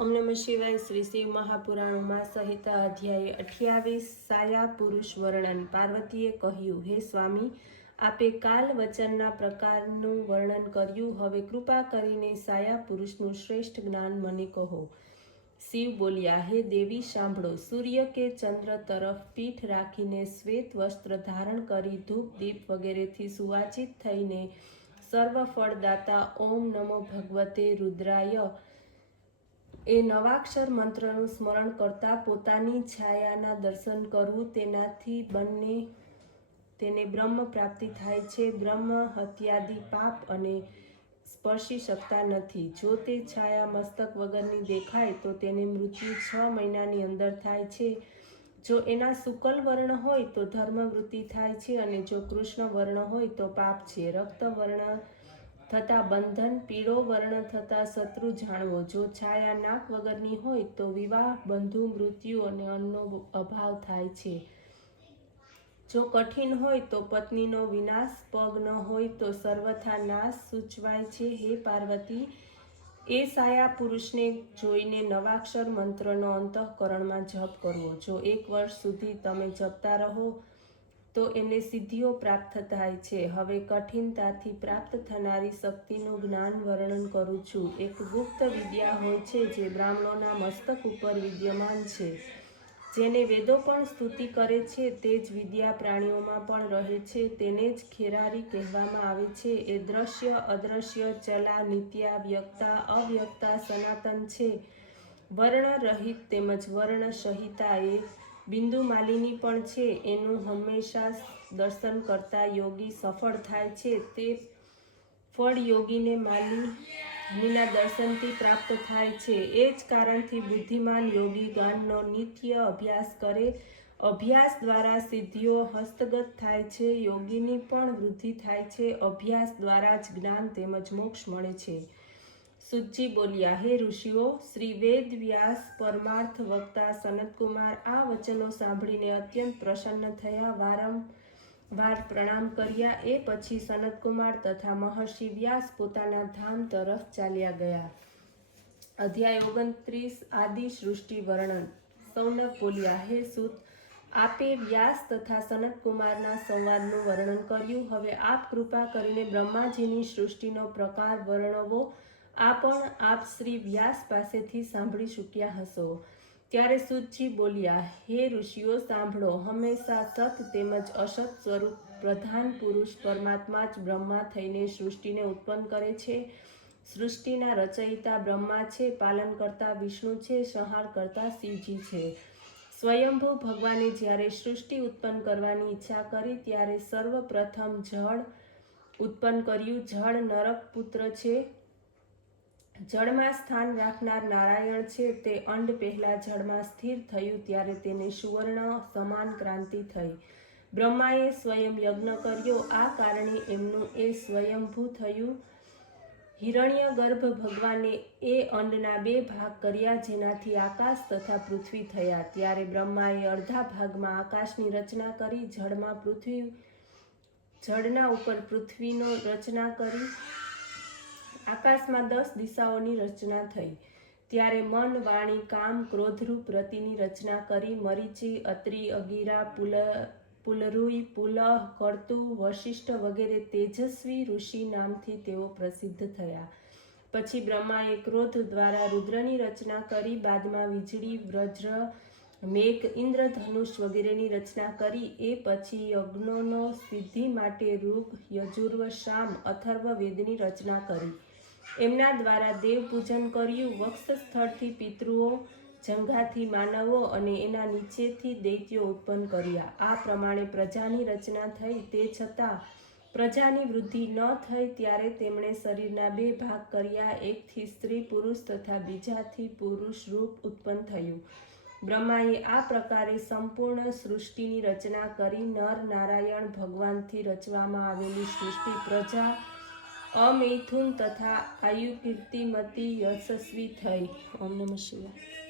ओम नमः शिवाय। श्री शिव महापुराण उमा संहिता अध्याय 28 साया पुरुष वर्णन। पार्वतीए કહ્યું, હે સ્વામી, આપે કાલ વચનના પ્રકારનું વર્ણન કર્યું, હવે કૃપા કરીને સાયા પુરુષનું શ્રેષ્ઠ જ્ઞાન મને કહો। શિવ બોલ્યા, હે દેવી સાંભળો। સૂર્ય કે ચંદ્ર તરફ પીઠ રાખીને શ્વેત વસ્ત્ર ધારણ કરી ધૂપ દીપ વગેરેથી સુવાચિત થઈને સર્વ ફળદાતા ઓમ નમો ભગવતે રુદ્રાય એ નવાક્ષર મંત્રનું સ્મરણ કરતા પોતાની છાયાના દર્શન કરવું, તેનાથી તેને બ્રહ્મ પ્રાપ્તિ થાય છે। બ્રહ્મ હત્યાદિ પાપ અને સ્પર્શી શકતા નથી। જો તે છાયા મસ્તક વગરની દેખાય તો તેને મૃત્યુ 6 મહિનાની અંદર થાય છે। જો એના શુકલ વર્ણ હોય તો ધર્મવૃત્તિ થાય છે, અને જો કૃષ્ણ વર્ણ હોય તો પાપ છે। રક્ત વર્ણ થતા બંધન, પીળો વર્ણ થતા શત્રુ જાણવો। જો છાયા નાક વગરની હોય તો વિવાહ, બંધુ, મૃત્યુ અને અન્નનો અભાવ થાય છે। જો કઠિન હોય તો પત્નીનો વિનાશ, પગ ન હોય તો સર્વથા નાશ સૂચવાય છે। હે પાર્વતી, એ સાયા પુરુષને જોઈને નવાક્ષર મંત્રનો અંતઃકરણમાં જપ કરવો। જો 1 વર્ષ સુધી તમે જપતા રહો તો એમને સિદ્ધિઓ પ્રાપ્ત થાય છે। હવે કઠિનતાથી પ્રાપ્ત થનારી શક્તિનું જ્ઞાન વર્ણન કરું છું। એક ગુપ્ત વિદ્યા હોય છે જે બ્રાહ્મણોના મસ્તક ઉપર વિદ્યમાન છે, જેને વેદો પણ સ્તુતિ કરે છે। તે જ વિદ્યા પ્રાણીઓમાં પણ રહે છે, તેને જ ખેરારી કહેવામાં આવે છે। એ દ્રશ્ય, અદ્રશ્ય, ચલા, નિત્યા, વ્યક્તા, અવ્યક્તા, સનાતન છે। વર્ણ રહિત તેમજ વર્ણ સહિતા એ બિંદુ માલિની પણ છે। એનું હંમેશા દર્શન કરતા યોગી સફળ થાય છે। તે ફળ યોગીને માલિનીના દર્શનથી પ્રાપ્ત થાય છે। એ જ કારણથી બુદ્ધિમાન યોગી જ્ઞાનનો નિત્ય અભ્યાસ કરે। અભ્યાસ દ્વારા સિદ્ધિઓ હસ્તગત થાય છે, યોગીની પણ વૃદ્ધિ થાય છે। અભ્યાસ દ્વારા જ જ્ઞાન તેમજ મોક્ષ મળે છે। સુતજી બોલ્યા, હે ઋષિઓ, શ્રી વેદ વ્યાસ પરમાર્થ વક્તા સનતકુમાર આ વચનો સાંભળીને અત્યંત પ્રસન્ન થયા, વારંવાર પ્રણામ કર્યા। એ પછી સનતકુમાર તથા મહર્ષિ વ્યાસ પોતાના ધામ તરફ ચાલ્યા ગયા। અધ્યાય 29 આદિ સૃષ્ટિ વર્ણન। સૌનક બોલ્યા, હે સૂત, આપે વ્યાસ તથા સનતકુમારના સંવાદનું વર્ણન કર્યું। હવે આપ કૃપા કરીને બ્રહ્માજીની સૃષ્ટિનો પ્રકાર વર્ણવો। આ પણ આપ શ્રી વ્યાસ પાસેથી સાંભળી ચૂક્યા હશો। ત્યારે સૂતજી બોલ્યા, હે ઋષિઓ સાંભળો। હંમેશા સત તેમજ અસત સ્વરૂપ પ્રધાન પુરુષ પરમાત્મા જ બ્રહ્મા થઈને સૃષ્ટિને ઉત્પન્ન કરે છે। સૃષ્ટિના રચયિતા બ્રહ્મા છે, પાલન કરતા વિષ્ણુ છે, સંહાર કરતા શિવજી છે। સ્વયંભૂ ભગવાને જ્યારે સૃષ્ટિ ઉત્પન્ન કરવાની ઈચ્છા કરી ત્યારે સર્વપ્રથમ જળ ઉત્પન્ન કર્યું। જળ નરક પુત્ર છે, જળમાં સ્થાન રાખનાર નારાયણ છે। તે અંડ પહેલા જળમાં સ્થિર થયું ત્યારે તેને સુવર્ણ સમાન ક્રાંતિ થઈ। બ્રહ્માએ સ્વયં યજ્ઞ કર્યો, આ કારણે એમનું એ સ્વયંભૂ થયું। હિરણ્યગર્ભ ભગવાને એ અંડના 2 ભાગ કર્યા, જેનાથી આકાશ તથા પૃથ્વી થયા। ત્યારે બ્રહ્માએ અડધા ભાગમાં આકાશની રચના કરી, જળના ઉપર પૃથ્વીનો રચના કરી, આકાશમાં 10 દિશાઓની રચના થઈ। ત્યારે મન, વાણી, કામ, ક્રોધરૂપ રતિની રચના કરી। મરીચી, અત્રિ, અગિરા, પુલરુઈ, પુલહ, કર્તુ, વશિષ્ઠ વગેરે તેજસ્વી ઋષિ નામથી તેઓ પ્રસિદ્ધ થયા। પછી બ્રહ્માએ ક્રોધ દ્વારા રુદ્રની રચના કરી, બાદમાં વીજળી, વજ્ર, મેઘ, ઇન્દ્રધનુષ વગેરેની રચના કરી। એ પછી યજ્ઞોનો સિદ્ધિ માટે ઋગ, યજુર્વ, સામ, અથર્વ વેદની રચના કરી। એમના દ્વારા દેવ પૂજન કર્યું। વક્ષસ્થળથી પિતૃઓ, જંઘાથી માનવો અને એના નીચેથી દૈત્યો ઉત્પન્ન કર્યા। આ પ્રમાણે પ્રજાની રચના થઈ। તે છતાં પ્રજાની વૃદ્ધિ ન થઈ ત્યારે તેમણે શરીરના 2 ભાગ કર્યા, એકથી સ્ત્રી પુરુષ તથા બીજાથી પુરુષ રૂપ ઉત્પન્ન થયું। બ્રહ્માએ આ પ્રકારે સંપૂર્ણ સૃષ્ટિની રચના કરી। નર નારાયણ ભગવાનથી રચવામાં આવેલી સૃષ્ટિ પ્રજા અમૈથુન તથા આયુ કીર્તિમતી યશસ્વી થઈ। ઓમ નમઃ શિવાય।